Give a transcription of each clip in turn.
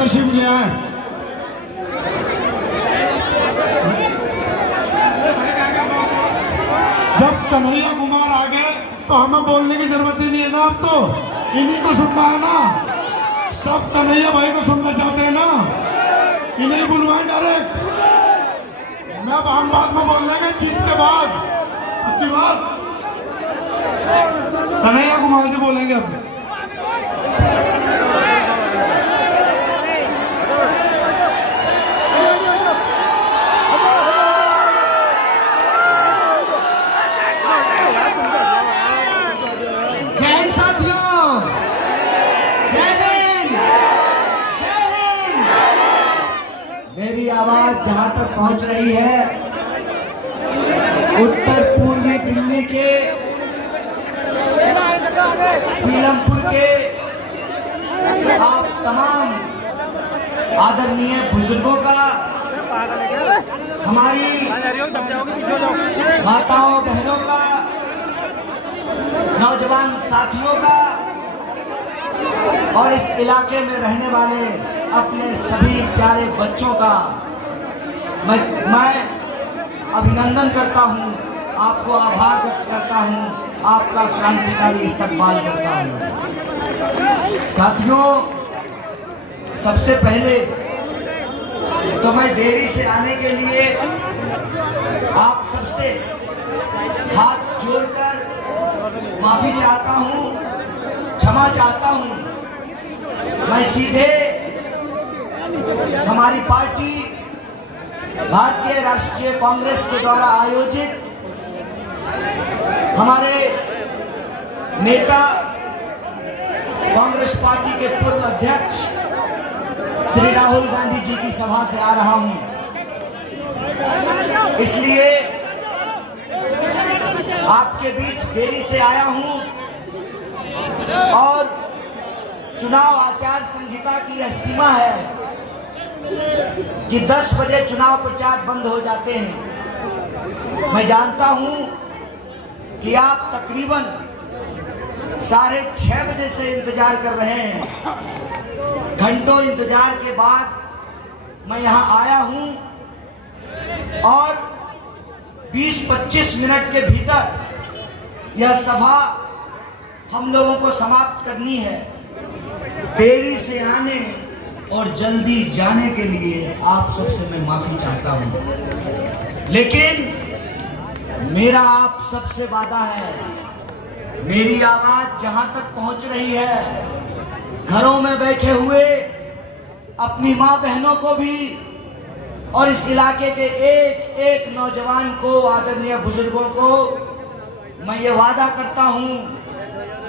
तशरीफ ले आए। जब कन्हैया कुमार आ गए तो हमें बोलने की जरूरत ही नहीं है ना, अब तो इन्हीं को सुनना है ना, सब कन्हैया भाई को सुनना चाहते हैं ना, इन्हें बुलवाएं डायरेक्ट। मैं अब हम बाद में बोल लेंगे जीत के बाद, आपकी बात कन्हैया कुमार जी बोलेंगे अब। मेरी आवाज जहां तक पहुंच रही है, उत्तर पूर्वी दिल्ली के सीलमपुर के आप तमाम आदरणीय बुजुर्गों का, हमारी माताओं बहनों का, नौजवान साथियों का और इस इलाके में रहने वाले अपने सभी प्यारे बच्चों का मैं अभिनंदन करता हूं, आपको आभार व्यक्त करता हूं, आपका क्रांतिकारी इस्तकबाल करता हूं। साथियों, सबसे पहले तो मैं देरी से आने के लिए आप सबसे हाथ जोड़कर माफी चाहता हूं, क्षमा चाहता हूं। मैं सीधे हमारी पार्टी भारतीय राष्ट्रीय कांग्रेस के द्वारा आयोजित हमारे नेता कांग्रेस पार्टी के पूर्व अध्यक्ष श्री राहुल गांधी जी की सभा से आ रहा हूं, इसलिए आपके बीच देरी से आया हूं और चुनाव आचार संहिता की यह सीमा है कि 10 बजे चुनाव प्रचार बंद हो जाते हैं। मैं जानता हूं कि आप तकरीबन 6:30 बजे से इंतजार कर रहे हैं। घंटों इंतजार के बाद मैं यहां आया हूं और 20-25 मिनट के भीतर यह सभा हम लोगों को समाप्त करनी है। देरी से आने और जल्दी जाने के लिए आप सबसे मैं माफी चाहता हूं, लेकिन मेरा आप सबसे वादा है, मेरी आवाज जहां तक पहुंच रही है, घरों में बैठे हुए अपनी मां बहनों को भी और इस इलाके के एक एक नौजवान को, आदरणीय बुजुर्गों को मैं ये वादा करता हूं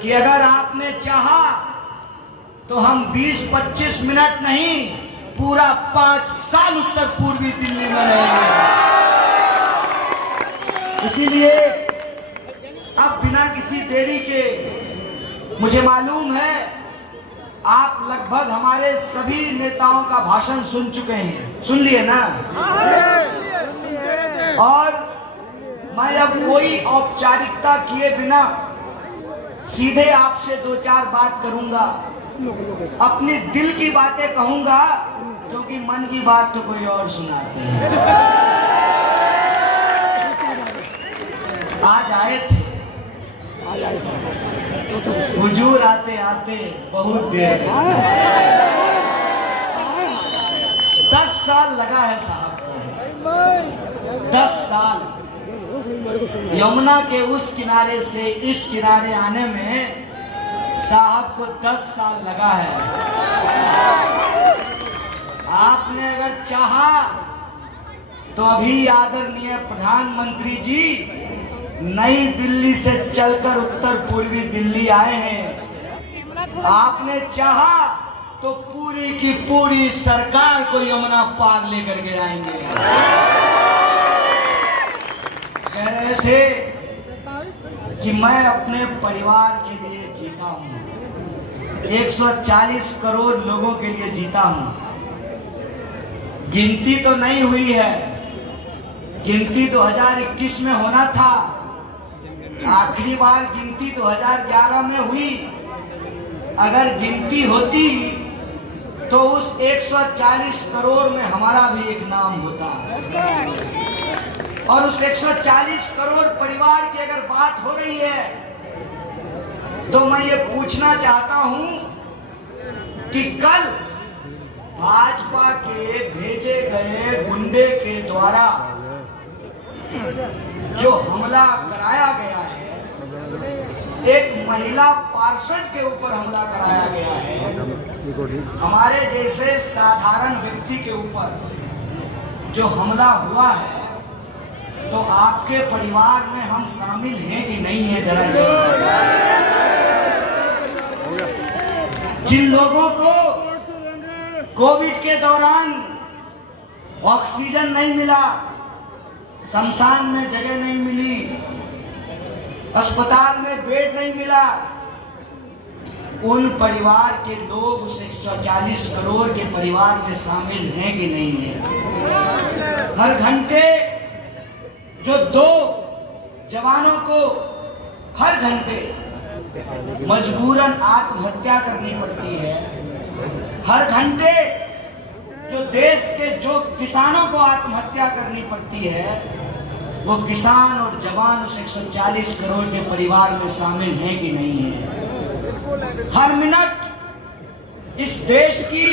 कि अगर आपने चाहा तो हम 20-25 मिनट नहीं, पूरा 5 साल उत्तर पूर्वी दिल्ली में रहेंगे। इसीलिए अब बिना किसी देरी के, मुझे मालूम है आप लगभग हमारे सभी नेताओं का भाषण सुन चुके हैं, सुन लिए ना, और मैं अब कोई औपचारिकता किए बिना सीधे आपसे 2-4 बात करूंगा, अपने दिल की बातें कहूंगा, क्योंकि मन की बात तो कोई और सुनाते हैं। आज आए थे हुजूर, आते आते बहुत देर, 10 साल लगा है साहब को, 10 साल यमुना के उस किनारे से इस किनारे आने में साहब को 10 साल लगा है। आपने अगर चाहा तो अभी आदरणीय प्रधानमंत्री जी नई दिल्ली से चलकर उत्तर पूर्वी दिल्ली आए हैं। आपने चाहा तो पूरी की पूरी सरकार को यमुना पार लेकर के आएंगे। कह रहे थे कि मैं अपने परिवार के लिए जीता हूं, 140 करोड़ लोगों के लिए जीता हूं। गिनती तो नहीं हुई है, गिनती 2021 में होना था, आखिरी बार गिनती 2011 में हुई। अगर गिनती होती तो उस 140 करोड़ में हमारा भी एक नाम होता है। और उस 140 करोड़ परिवार की अगर बात हो रही है तो मैं ये पूछना चाहता हूं कि कल भाजपा के भेजे गए गुंडे के द्वारा जो हमला कराया गया है, एक महिला पार्षद के ऊपर हमला कराया गया है, हमारे जैसे साधारण व्यक्ति के ऊपर जो हमला हुआ है, तो आपके परिवार में हम शामिल हैं कि नहीं है? जरा ये जिन लोगों को कोविड के दौरान ऑक्सीजन नहीं मिला, शमशान में जगह नहीं मिली, अस्पताल में बेड नहीं मिला, उन परिवार के लोग उस 140 करोड़ के परिवार में शामिल हैं कि नहीं है? हर घंटे जो 2 जवानों को हर घंटे मजबूरन आत्महत्या करनी पड़ती है, हर घंटे जो देश के जो किसानों को आत्महत्या करनी पड़ती है, वो किसान और जवान उस 140 करोड़ के परिवार में शामिल हैं कि नहीं है? हर मिनट इस देश की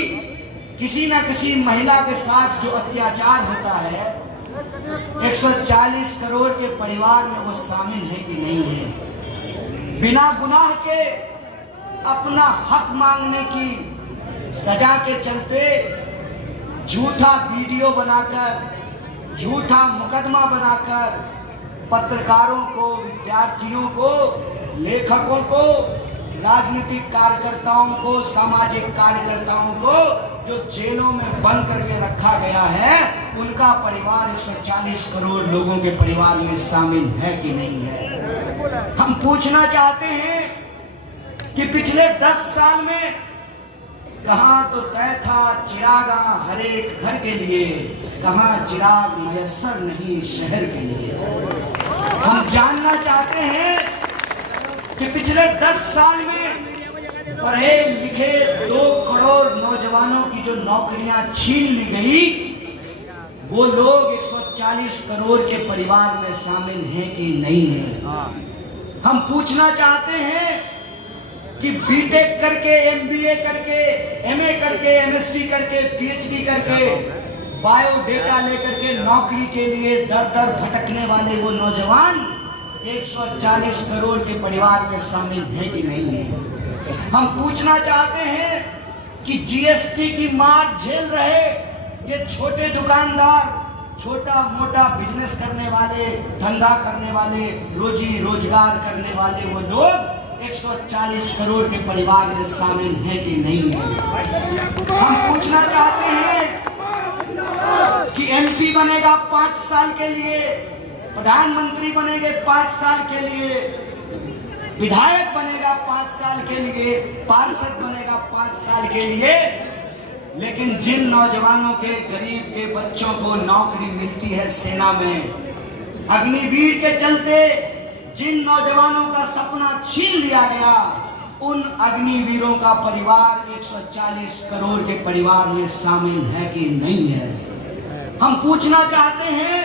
किसी न किसी महिला के साथ जो अत्याचार होता है, 140 करोड़ के परिवार में वो शामिल है कि नहीं है? बिना गुनाह के अपना हक मांगने की सजा के चलते झूठा वीडियो बनाकर, झूठा मुकदमा बनाकर पत्रकारों को, विद्यार्थियों को, लेखकों को, राजनीतिक कार्यकर्ताओं को, सामाजिक कार्यकर्ताओं को जो जेलों में बंद करके रखा गया है, उनका परिवार 140 करोड़ लोगों के परिवार में शामिल है कि नहीं है? हम पूछना चाहते हैं कि पिछले 10 साल में कहां तो तय था चिराग हर एक घर के लिए, कहां चिराग मयस्सर नहीं शहर के लिए। हम जानना चाहते हैं कि पिछले 10 साल में पढ़े लिखे 2 करोड़ नौजवानों की जो नौकरियां छीन ली गई, वो लोग 140 करोड़ के परिवार में शामिल हैं कि नहीं है? हम पूछना चाहते हैं कि बीटेक करके, एमबीए करके, एमए करके, एमएससी करके, पीएचडी करके, बायोडेटा लेकर के नौकरी के लिए दर दर भटकने वाले वो नौजवान 140 करोड़ के परिवार में शामिल है कि नहीं है? हम पूछना चाहते हैं कि जीएसटी की मार झेल रहे ये छोटे दुकानदार, छोटा मोटा बिजनेस करने वाले, धंधा करने वाले, रोजी रोजगार करने वाले वो लोग 140 करोड़ के परिवार में शामिल है कि नहीं है? हम पूछना चाहते हैं कि एमपी बनेगा 5 साल के लिए, प्रधानमंत्री बनेंगे 5 साल के लिए, विधायक बनेगा 5 साल के लिए, पार्षद बनेगा 5 साल के लिए, लेकिन जिन नौजवानों के, गरीब के बच्चों को नौकरी मिलती है सेना में, अग्निवीर के चलते जिन नौजवानों का सपना छीन लिया गया, उन अग्निवीरों का परिवार 140 करोड़ के परिवार में शामिल है कि नहीं है? हम पूछना चाहते हैं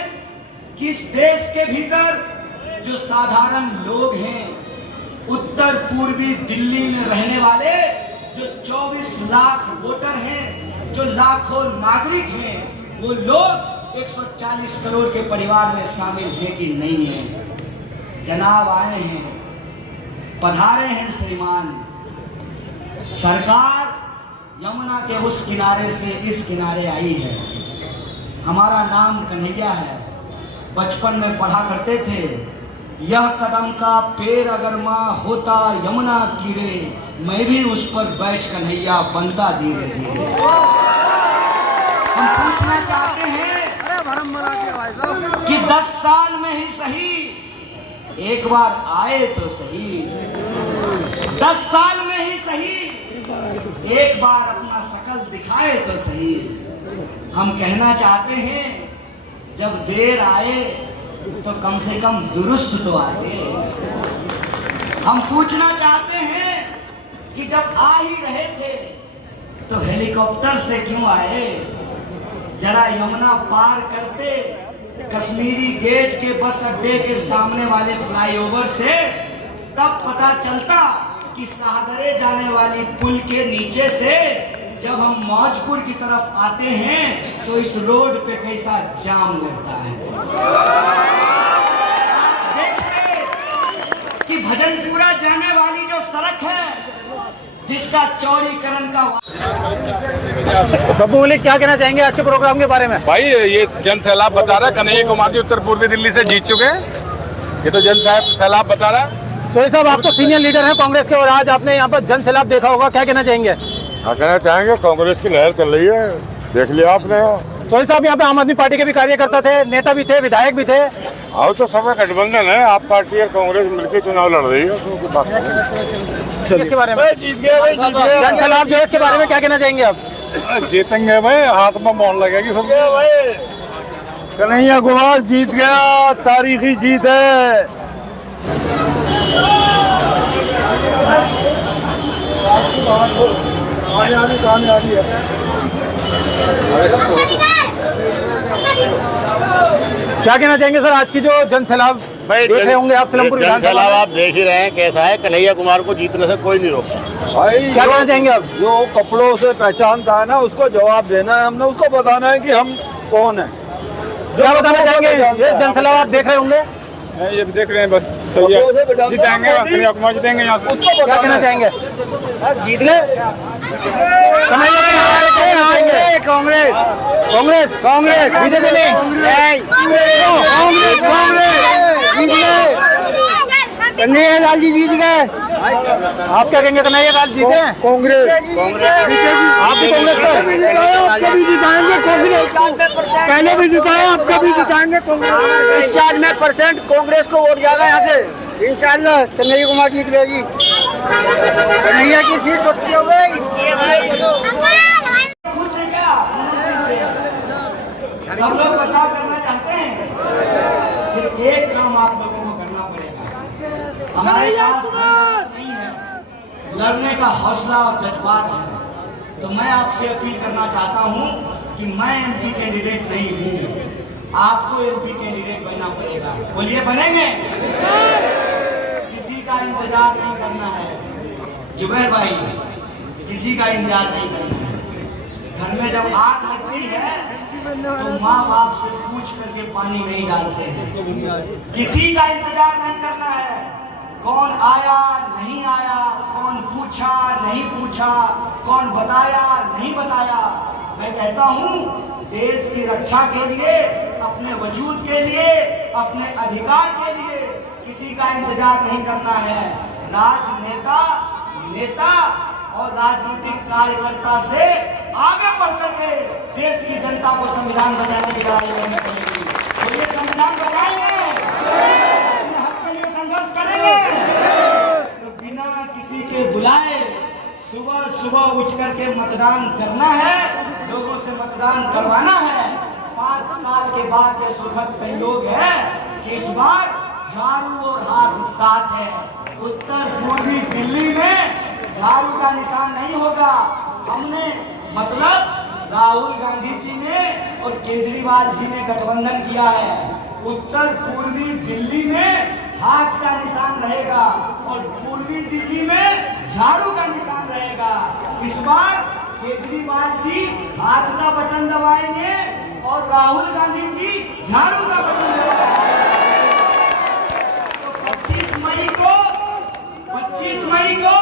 कि इस देश के भीतर जो साधारण लोग हैं, उत्तर पूर्वी दिल्ली में रहने वाले जो 24 लाख वोटर हैं, जो लाखों नागरिक हैं, वो लोग 140 करोड़ के परिवार में शामिल है कि नहीं है? जनाब आए हैं, पधारे हैं श्रीमान। सरकार यमुना के उस किनारे से इस किनारे आई है। हमारा नाम कन्हैया है। बचपन में पढ़ा करते थे, यह कदम का पेड़ अगर माँ होता यमुना कीरे, मैं भी उस पर बैठ कन्हैया बनता धीरे धीरे। हम पूछना चाहते हैं कि 10 साल में ही सही एक बार आए तो सही, 10 साल में ही सही एक बार अपना शकल दिखाए तो सही। हम कहना चाहते हैं जब देर आए तो कम से कम दुरुस्त तो आते। हम पूछना चाहते हैं कि जब आ ही रहे थे तो हेलीकॉप्टर से क्यों आए? जरा यमुना पार करते कश्मीरी गेट के बस अड्डे के सामने वाले फ्लाईओवर से, तब पता चलता कि शाहदरे जाने वाली पुल के नीचे से जब हम मौजपुर की तरफ आते हैं तो इस रोड पे कैसा जाम लगता है। देखते कि भजनपुरा जाने वाली जो सड़क है, जिसका चौड़ीकरण का बब्बू मलिक क्या कहना चाहेंगे आज के प्रोग्राम के बारे में? भाई ये जन सैलाब बता रहा है, कन्हैया कुमार जी उत्तर पूर्वी दिल्ली से जीत चुके हैं। ये तो जन सैलाब बता रहा है। चौधरी साहब, आप तो सीनियर लीडर हैं कांग्रेस के और आज आपने यहाँ पर जन सैलाब देखा होगा, क्या कहना चाहेंगे? हाँ, कहना चाहेंगे कांग्रेस की लहर चल रही है, देख लिया आपने। चौधरी साहब, यहाँ पे आम आदमी पार्टी के भी कार्यकर्ता थे, नेता भी थे, विधायक भी थे। और तो सब गठबंधन है, आप पार्टी और कांग्रेस मिलकर चुनाव लड़ रही है। इसके बारे में जीत गए जन सैलाब जो है, इसके बारे में क्या कहना चाहेंगे आप? जीतेंगे भाई, हाथ में मौन लगेगी सब। कन्हैया कुमार जीत गया, तारीखी जीत है। क्या कहना चाहेंगे सर आज की जो जन सैलाब देख रहे होंगे आप सिलमपुर विधानसभा? आप देख ही रहे हैं कैसा है। कन्हैया कुमार को जीतने से कोई नहीं रोकता। भाई क्या कहना चाहेंगे आप? जो कपड़ों से पहचानता है ना, उसको जवाब देना है। हमने उसको बताना है कि हम कौन है। क्या बताना चाहेंगे? ये जन सैलाब आप देख रहे होंगे, ये देख रहे हैं, बस सही है, जीतेंगे, कन्हैया कुमार जीतेंगे यहाँ से। क्या कहना चाहेंगे? जीत गए कन्हैया कुमार, कांग्रेस कांग्रेस कांग्रेस बीजेपी नहीं, कांग्रेस कांग्रेस कन्हैया लाल जी जीत गए। आप क्या कहेंगे? कन्हैया लाल जीत गए? कांग्रेस आप भी कांग्रेस को? आपका भी जिताएंगे कांग्रेस को, पहले भी जिताया, आपका भी जिताएंगे कांग्रेस। 95% कांग्रेस को वोट जाएगा यहाँ से इंशाल्लाह। कन्हैया कुमार जीत गएगी, कन्हैया की सीट पक्की हो गई। सब लोग बदलाव करना चाहते हैं, फिर एक काम आप लोगों को करना पड़ेगा। हमारे पास नहीं है, लड़ने का हौसला और जज्बात है। तो मैं आपसे अपील करना चाहता हूं कि मैं एमपी कैंडिडेट नहीं हूं, आपको एमपी कैंडिडेट बनना पड़ेगा। बोलिए, बनेंगे? किसी का इंतजार नहीं करना है जुबैर भाई, किसी का इंतजार नहीं करना है। घर में जब आग लगती है तो माँ बाप से पूछ करके पानी नहीं डालते हैं। किसी का इंतजार नहीं करना है, कौन आया नहीं आया, कौन पूछा नहीं पूछा, कौन बताया नहीं बताया। मैं कहता हूँ, देश की रक्षा के लिए, अपने वजूद के लिए, अपने अधिकार के लिए किसी का इंतजार नहीं करना है। राजनेता, नेता और राजनीतिक कार्यकर्ता से आगे बढ़ करके देश की जनता को संविधान बचाने की लड़ाई लड़नी पड़ेगी। तो ये संविधान बचाएंगे, अपने हक के लिए संघर्ष करेंगे, तो बिना किसी के बुलाए सुबह सुबह उठ करके मतदान करना है, लोगों से मतदान करवाना है। 5 साल के बाद ये सुखद संयोग है कि इस बार झाड़ू और हाथ साथ है। उत्तर पूर्वी दिल्ली में झाड़ू का निशान नहीं होगा। हमने मतलब राहुल गांधी जी ने और केजरीवाल जी ने गठबंधन किया है। उत्तर पूर्वी दिल्ली में हाथ का निशान रहेगा और पूर्वी दिल्ली में झाड़ू का निशान रहेगा। इस बार केजरीवाल जी हाथ का बटन दबाएंगे और राहुल गांधी जी झाड़ू का बटन दबाएंगे। तो 25 मई को